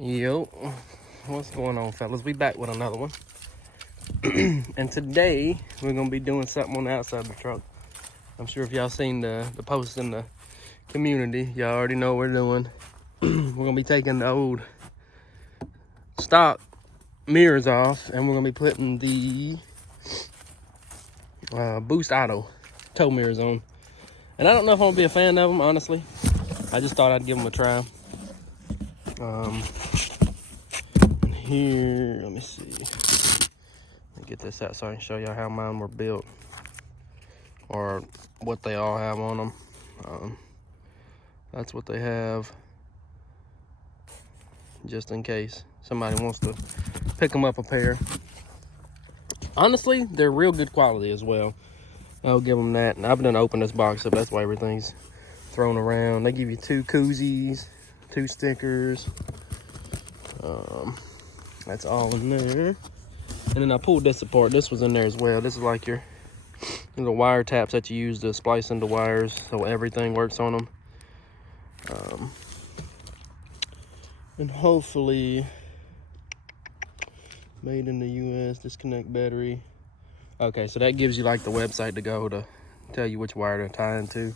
Yo, what's going on, fellas? We back with another one. And today we're gonna be doing something on the outside of the truck. I'm sure if y'all seen the post in the community, y'all already know what we're doing. We're gonna be taking the old stock mirrors off, and we're gonna be putting the Boost Auto tow mirrors on. And I don't know if I'm gonna be a fan of them, honestly. I just thought I'd give them a try. Here, let me see. Let me get this out so I can show y'all how mine were built, or what they all have on them. That's what they have, just in case somebody wants to pick them up a pair. Honestly, they're real good quality as well. I'll give them that. And I've done open this box up, that's why everything's thrown around. They give you 2 koozies, 2 stickers. That's all in there. And then I pulled this apart. This was in there as well. This is like your little wire taps that you use to splice into wires, so everything works on them. And hopefully, made in the US, disconnect battery. Okay, so that gives you like the website to go to tell you which wire to tie into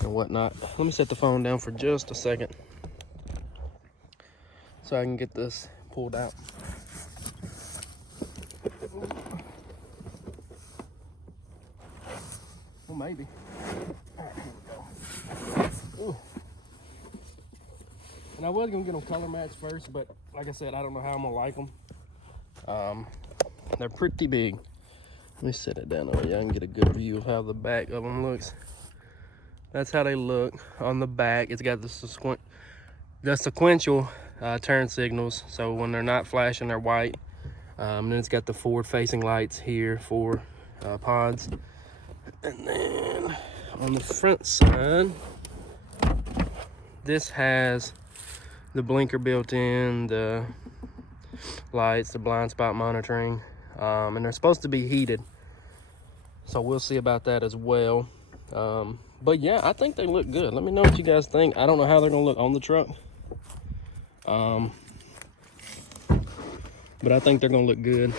and whatnot. Let me set the phone down for just a second so I can get this pulled out. Well, maybe. All right, here we go. Ooh. And I was gonna get them color matched first, but like I said, I don't know how I'm gonna like them. They're pretty big. Let me set it down over here. I can get a good view of how the back of them looks. That's how they look on the back. It's got the sequential turn signals, so when they're not flashing, they're white. And then it's got the forward-facing lights here for pods. And then on the front side, this has the blinker built in, the lights, the blind spot monitoring, and they're supposed to be heated, so we'll see about that as well. But yeah, I think they look good. Let me know what you guys think. I don't know how they're gonna look on the truck, but I think they're gonna look good.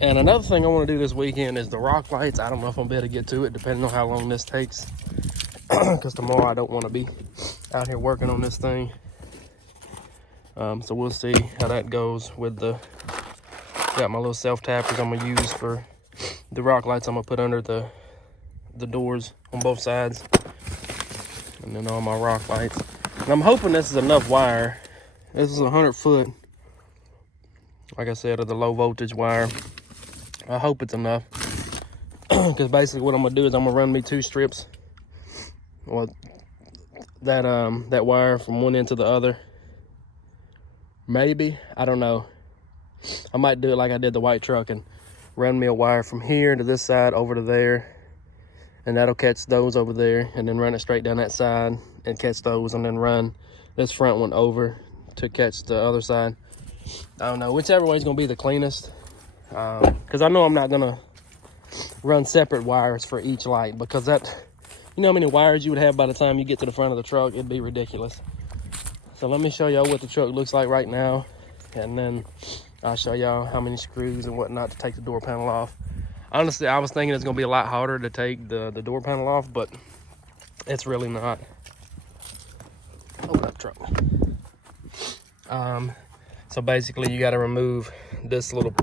And another thing I want to do this weekend is the rock lights. I don't know if I'm able to get to it, depending on how long this takes, because tomorrow I don't want to be out here working on this thing. So we'll see how that goes with got my little self tappers I'm gonna use for the rock lights. I'm gonna put under the doors on both sides, and then all my rock lights. And I'm hoping this is enough wire. This is 100 foot, like I said, of the low voltage wire. I hope it's enough, because basically what I'm gonna do is I'm gonna run me 2 strips, well, that wire from one end to the other. Maybe, I don't know. I might do it like I did the white truck and run me a wire from here to this side over to there, and that'll catch those over there, and then run it straight down that side and catch those, and then run this front one over to catch the other side. I don't know, whichever way is gonna be the cleanest, because I know I'm not gonna run separate wires for each light, because that, you know how many wires you would have by the time you get to the front of the truck? It'd be ridiculous. So let me show y'all what the truck looks like right now, and then I'll show y'all how many screws and whatnot to take the door panel off. Honestly, I was thinking it's gonna be a lot harder to take the door panel off, but it's really not. Open up truck. So basically you gotta remove this little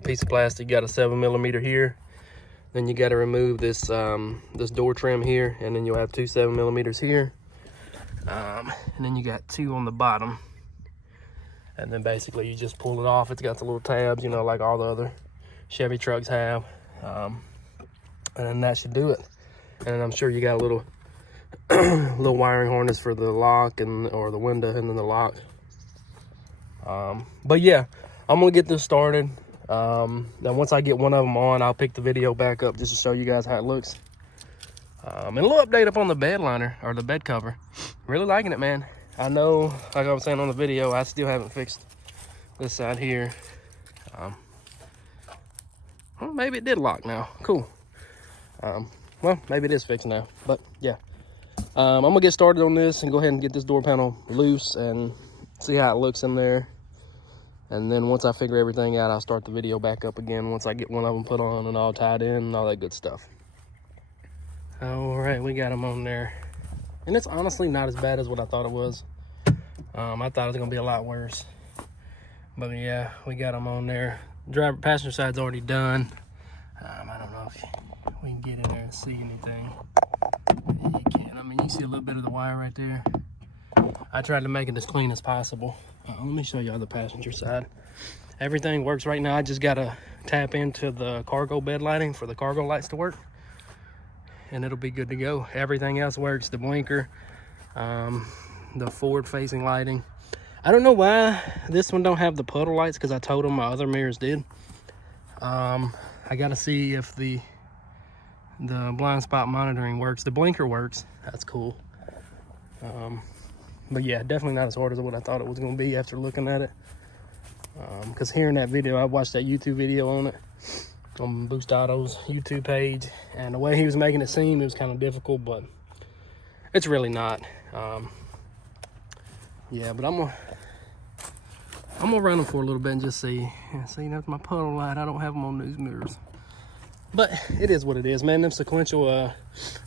piece of plastic. You got a 7mm here. Then you gotta remove this this door trim here, and then you'll have 2 7mm here. And then you got 2 on the bottom. And then basically you just pull it off. It's got the little tabs, you know, like all the other Chevy trucks have. And then that should do it. And I'm sure you got a little little wiring harness for the lock or the window, and then the lock. But yeah, I'm gonna get this started. Then once I get one of them on, I'll pick the video back up just to show you guys how it looks. And a little update up on the bed liner, or the bed cover. Really liking it, man. I know, like I was saying on the video, I still haven't fixed this side here. Well, maybe it did lock now. Cool. Well, maybe it is fixed now, but yeah. I'm gonna get started on this and go ahead and get this door panel loose and see how it looks in there. And then once I figure everything out, I'll start the video back up again once I get one of them put on and all tied in and all that good stuff. All right, we got them on there. And it's honestly not as bad as what I thought it was. I thought it was gonna be a lot worse. But yeah, we got them on there. Passenger side's already done. I don't know if we can get in there and see anything. You can. I mean, you see a little bit of the wire right there. I tried to make it as clean as possible. Let me show you on the passenger side. Everything works right now. I just gotta tap into the cargo bed lighting for the cargo lights to work, and it'll be good to go. Everything else works. The blinker, the forward-facing lighting. I don't know why this one don't have the puddle lights, because I told them my other mirrors did. I gotta see if the blind spot monitoring works. The blinker works. That's cool. But yeah, definitely not as hard as what I thought it was gonna be after looking at it. Because hearing that video, I watched that YouTube video on it on Boost Auto's YouTube page, and the way he was making it seem, it was kind of difficult, but it's really not. Yeah, but I'm gonna run them for a little bit and just see. Yeah, see, that's my puddle light. I don't have them on these mirrors, but it is what it is, man. Them sequential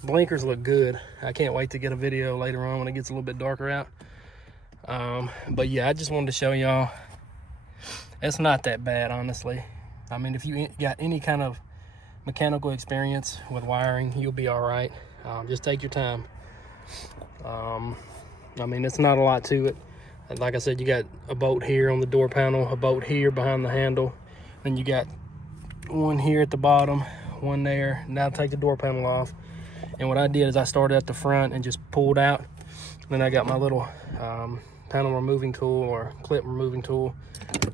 blinkers look good. I can't wait to get a video later on when it gets a little bit darker out. But yeah, I just wanted to show y'all it's not that bad, honestly. I mean, if you got any kind of mechanical experience with wiring, you'll be all right. Just take your time. I mean, it's not a lot to it. Like I said, you got a bolt here on the door panel, a bolt here behind the handle, then you got one here at the bottom, one there. Now take the door panel off. And what I did is I started at the front and just pulled out. Then I got my little panel removing tool or clip removing tool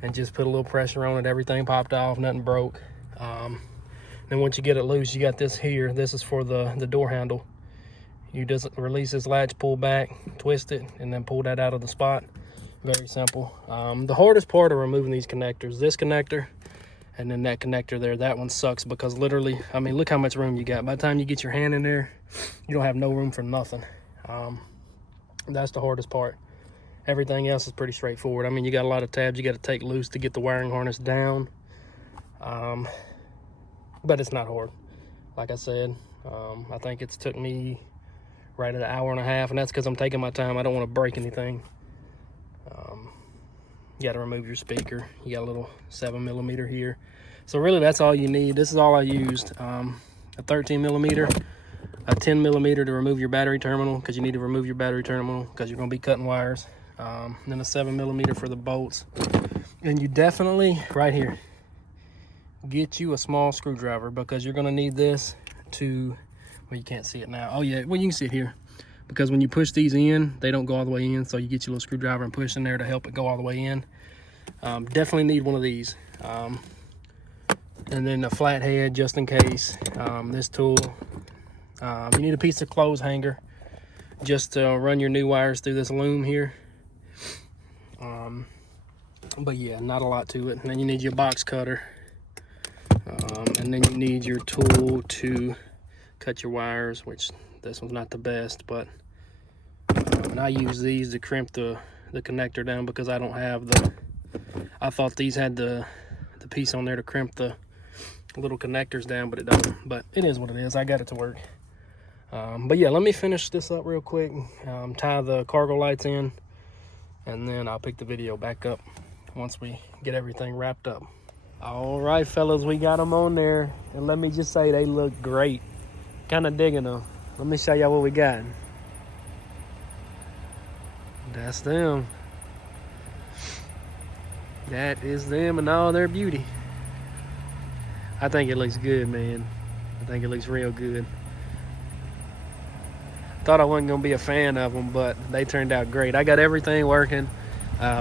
and just put a little pressure on it. Everything popped off, nothing broke. Then once you get it loose, you got this here. This is for the door handle. You just release this latch, pull back, twist it, and then pull that out of the spot. Very simple. The hardest part of removing these connectors, this connector and then that connector there, that one sucks because literally, I mean, look how much room you got. By the time you get your hand in there, you don't have no room for nothing. That's the hardest part. Everything else is pretty straightforward. I mean, you got a lot of tabs you got to take loose to get the wiring harness down. But it's not hard. Like I said, I think it's took me right at an hour and a half, and that's because I'm taking my time. I don't want to break anything. You got to remove your speaker. You got a little 7mm here. So really, that's all you need. This is all I used. A 13mm, a 10mm to remove your battery terminal, because you need to remove your battery terminal because you're going to be cutting wires. Then a 7mm for the bolts. And you definitely, right here, get you a small screwdriver, because you're going to need this to, well, you can't see it now. Oh yeah, well, you can see it here. Because when you push these in, they don't go all the way in, so you get your little screwdriver and push in there to help it go all the way in. Definitely need one of these. And then a flathead just in case. This tool. You need a piece of clothes hanger just to run your new wires through this loom here. But yeah, not a lot to it. And then you need your box cutter. And then you need your tool to cut your wires, which this one's not the best, but and I use these to crimp the connector down, because I don't have I thought these had the piece on there to crimp the little connectors down, but it don't. But it is what it is. I got it to work. But yeah, let me finish this up real quick, tie the cargo lights in, and then I'll pick the video back up once we get everything wrapped up. All right, fellas, we got them on there, and let me just say they look great. Kind of digging them. Let me show y'all what we got. That's them. That is them in all their beauty. I think it looks good, man. I think it looks real good. Thought I wasn't gonna be a fan of them, but they turned out great. I got everything working.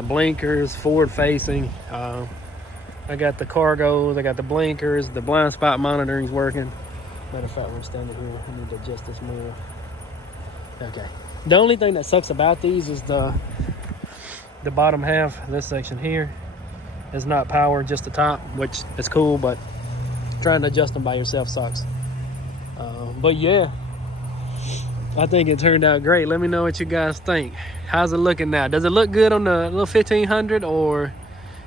Blinkers, forward facing. I got the cargos, I got the blinkers, the blind spot monitoring's working. Matter of fact, we're standing here. I need to adjust this more. Okay. The only thing that sucks about these is the bottom half, this section here, is not powered, just the top, which is cool, but trying to adjust them by yourself sucks. But yeah, I think it turned out great. Let me know what you guys think. How's it looking now? Does it look good on the little 1500, or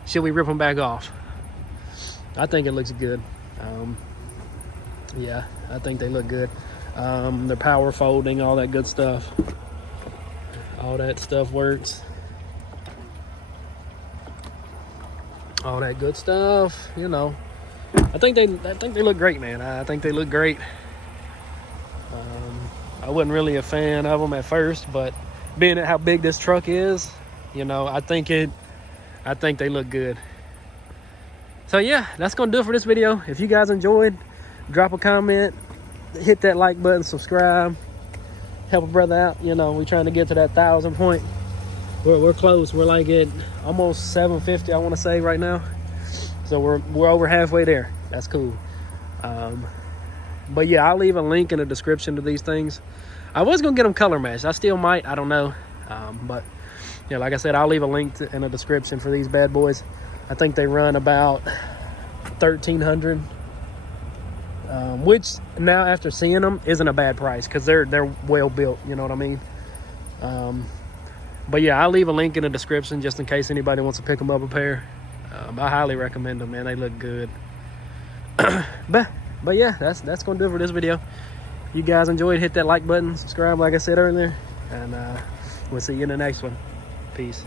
should we rip them back off? I think it looks good. Yeah, I think they look good. The power folding, all that good stuff. All that stuff works. All that good stuff, you know. I think they look great, man. I think they look great. I wasn't really a fan of them at first, but being at how big this truck is, you know, I think they look good. So yeah, that's gonna do it for this video. If you guys enjoyed, drop a comment, hit that like button, subscribe, help a brother out. You know, we're trying to get to that 1,000 point. We're close. We're like at almost 750, I want to say, right now. So we're over halfway there. That's cool. But yeah, I'll leave a link in the description to these things. I was gonna get them color matched. I still might. I don't know. But yeah, like I said, I'll leave a link in the description for these bad boys. I think they run about 1,300, which now after seeing them isn't a bad price because they're well built. You know what I mean? But yeah, I'll leave a link in the description just in case anybody wants to pick them up a pair. I highly recommend them, man. They look good. But yeah, that's gonna do it for this video. If you guys enjoyed, hit that like button, subscribe like I said earlier, and we'll see you in the next one. Peace.